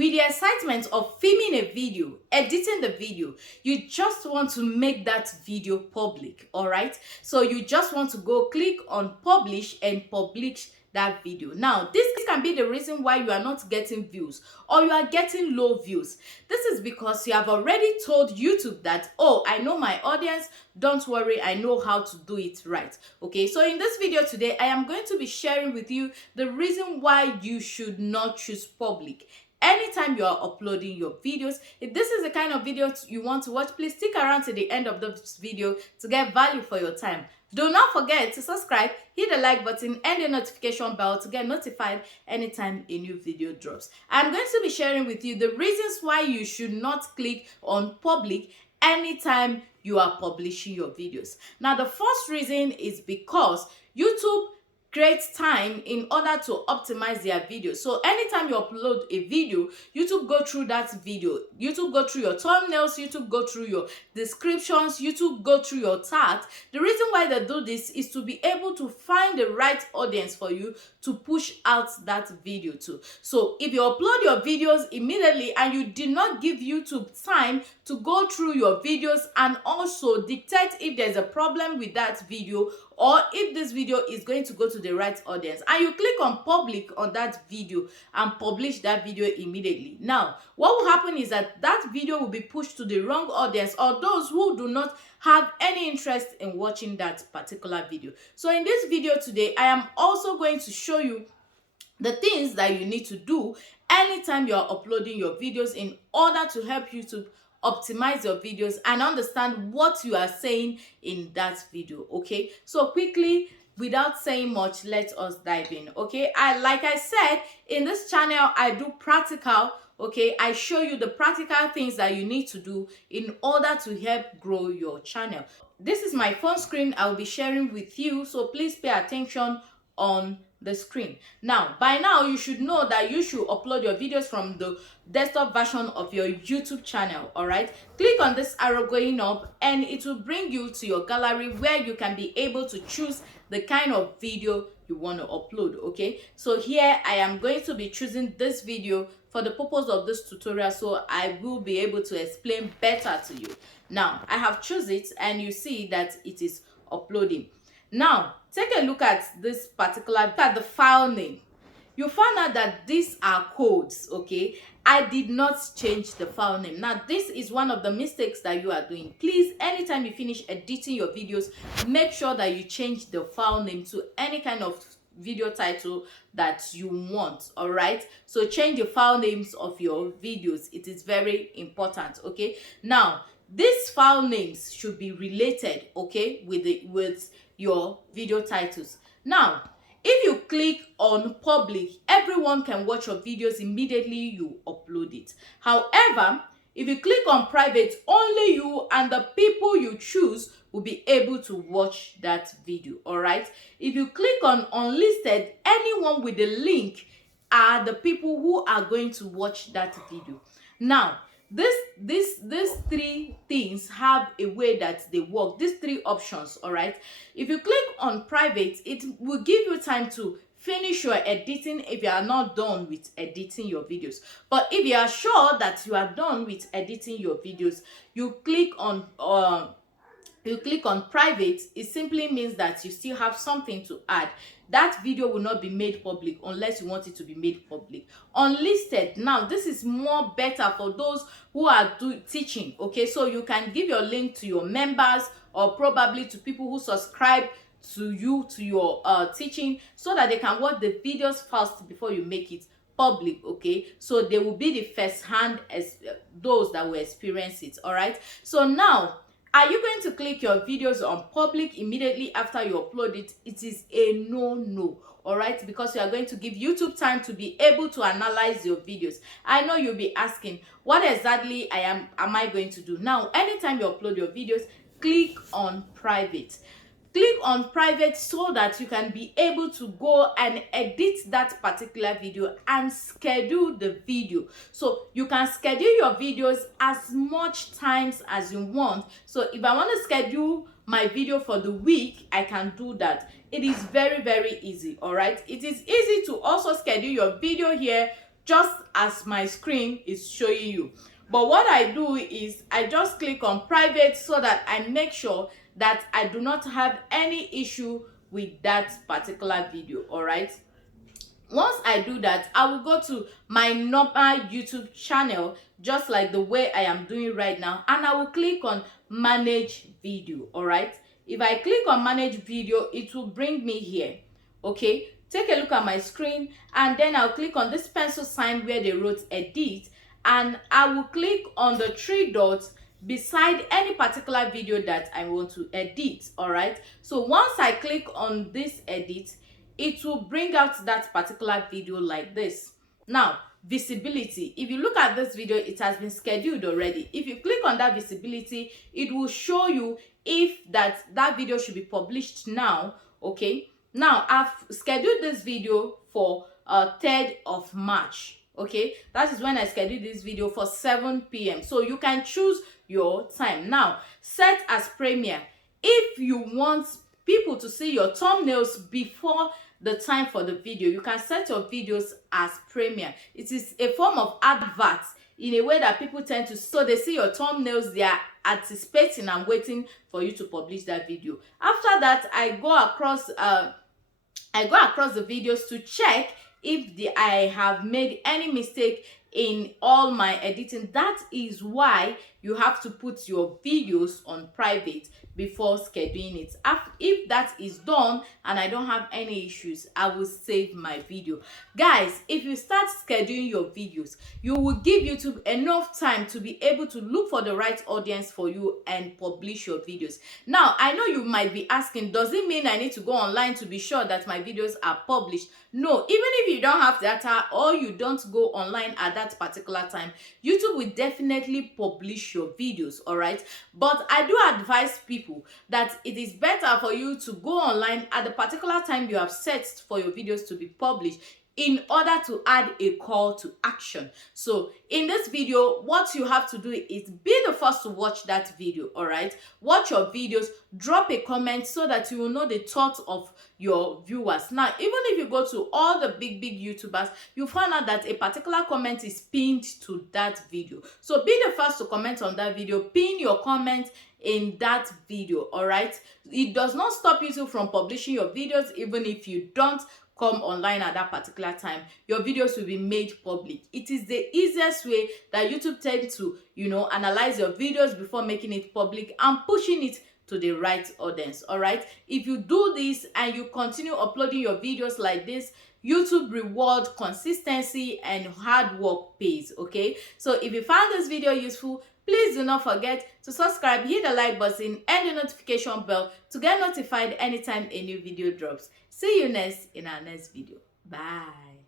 with the excitement of filming a video, editing the video, you just want to make that video public, all right? So you just want to go click on publish and publish that video. Now, this can be the reason why you are not getting views or you are getting low views. This is because you have already told YouTube that, oh, I know my audience, don't worry, I know how to do it right. Okay, so in this video today, I am going to be sharing with you the reason why you should not choose public anytime you are uploading your videos. If this is the kind of video you want to watch, please stick around to the end of this video to get value for your time. Do not forget to subscribe, hit the like button and the notification bell to get notified anytime a new video drops. I'm going to be sharing with you the reasons why you should not click on public anytime you are publishing your videos. Now, the first reason is because YouTube creates time in order to optimize their video. So anytime you upload a video, YouTube go through that video. YouTube go through your thumbnails, YouTube go through your descriptions, YouTube go through your tags. The reason why they do this is to be able to find the right audience for you to push out that video to. So if you upload your videos immediately and you did not give YouTube time to go through your videos and also detect if there's a problem with that video or if this video is going to go to the right audience, and you click on public on that video and publish that video immediately, now what will happen is that that video will be pushed to the wrong audience or those who do not have any interest in watching that particular video. So in this video today, I am also going to show you the things that you need to do anytime you are uploading your videos in order to help you to optimize your videos and understand what you are saying in that video. Okay, so quickly, without saying much, let us dive in. Okay, like I said, in this channel I do practical. Okay, I show you the practical things that you need to do in order to help grow your channel. This is my phone screen I'll be sharing with you, so please pay attention on the screen. Now, by now you should know that you should upload your videos from the desktop version of your YouTube channel. All right, click on this arrow going up and it will bring you to your gallery where you can be able to choose the kind of video you want to upload. Okay, so here I am going to be choosing this video for the purpose of this tutorial, so I will be able to explain better to you. Now I have chosen it and you see that it is uploading. Now take a look at this particular, at the file name. You found out that these are codes. Okay, I did not change the file name. Now this is one of the mistakes that you are doing. Please, anytime you finish editing your videos, make sure that you change the file name to any kind of video title that you want. All right, so change the file names of your videos. It is very important. Okay, now these file names should be related, okay, with your video titles. Now if you click on public, everyone can watch your videos immediately you upload it. However, if you click on private, only you and the people you choose will be able to watch that video. All right, if you click on unlisted, anyone with the link are the people who are going to watch that video. Now these three things have a way that they work, these three options. All right, if you click on private, it will give you time to finish your editing if you are not done with editing your videos. But if you are sure that you are done with editing your videos, you click on private. It simply means that you still have something to add. That video will not be made public unless you want it to be made public. Unlisted, now this is more better for those who are teaching. Okay, so you can give your link to your members or probably to people who subscribe to you, to your teaching, so that they can watch the videos first before you make it public. Okay, so they will be the first hand as those that will experience it. All right, so now, are you going to click your videos on public immediately after you upload it? It is a no. All right, because you are going to give YouTube time to be able to analyze your videos. I know you'll be asking, what exactly am I going to do? Now, anytime you upload your videos, click on private. Click on private so that you can be able to go and edit that particular video and schedule the video. So you can schedule your videos as much times as you want. So if I want to schedule my video for the week, I can do that. It is very easy. All right, it is easy to also schedule your video here just as my screen is showing you. But what I do is I just click on private so that I make sure that I do not have any issue with that particular video. All right. Once I do that, I will go to my normal YouTube channel, just like the way I am doing right now, and I will click on manage video. All right. If I click on manage video, it will bring me here. Okay, take a look at my screen, and then I'll click on this pencil sign where they wrote edit, and I will click on the three dots beside any particular video that I want to edit. All right. So once I click on this edit, it will bring out that particular video like this. Now, visibility. If you look at this video, it has been scheduled already. If you click on that visibility, it will show you if that video should be published now. Okay. Now, I've scheduled this video for 3rd of March. Okay, that is when I scheduled this video for 7 p.m. So you can choose your time. Now, set as premiere. If you want people to see your thumbnails before the time for the video, you can set your videos as premiere. It is a form of advert in a way that people tend to, so they see your thumbnails, they are anticipating and waiting for you to publish that video. After that, I go across the videos to check if I have made any mistake in all my editing. That is why you have to put your videos on private before scheduling it. If that is done and I don't have any issues, I will save my video. Guys, if you start scheduling your videos, you will give YouTube enough time to be able to look for the right audience for you and publish your videos. Now, I know you might be asking, does it mean I need to go online to be sure that my videos are published? No, even if you don't have data or you don't go online at that particular time, YouTube will definitely publish your videos. All right. But I do advise people that it is better for you to go online at the particular time you have set for your videos to be published, in order to add a call to action. So in this video, what you have to do is be the first to watch that video. All right, watch your videos, drop a comment so that you will know the thoughts of your viewers. Now, even if you go to all the big YouTubers, you find out that a particular comment is pinned to that video. So be the first to comment on that video, pin your comment in that video. All right, it does not stop you from publishing your videos. Even if you don't come online at that particular time, your videos will be made public. It is the easiest way that YouTube tends to, analyze your videos before making it public and pushing it to the right audience. All right, if you do this and you continue uploading your videos like this, YouTube reward consistency and hard work pays. Okay, so if you found this video useful, please do not forget to subscribe, hit the like button and the notification bell to get notified anytime a new video drops. See you next in our next video. Bye.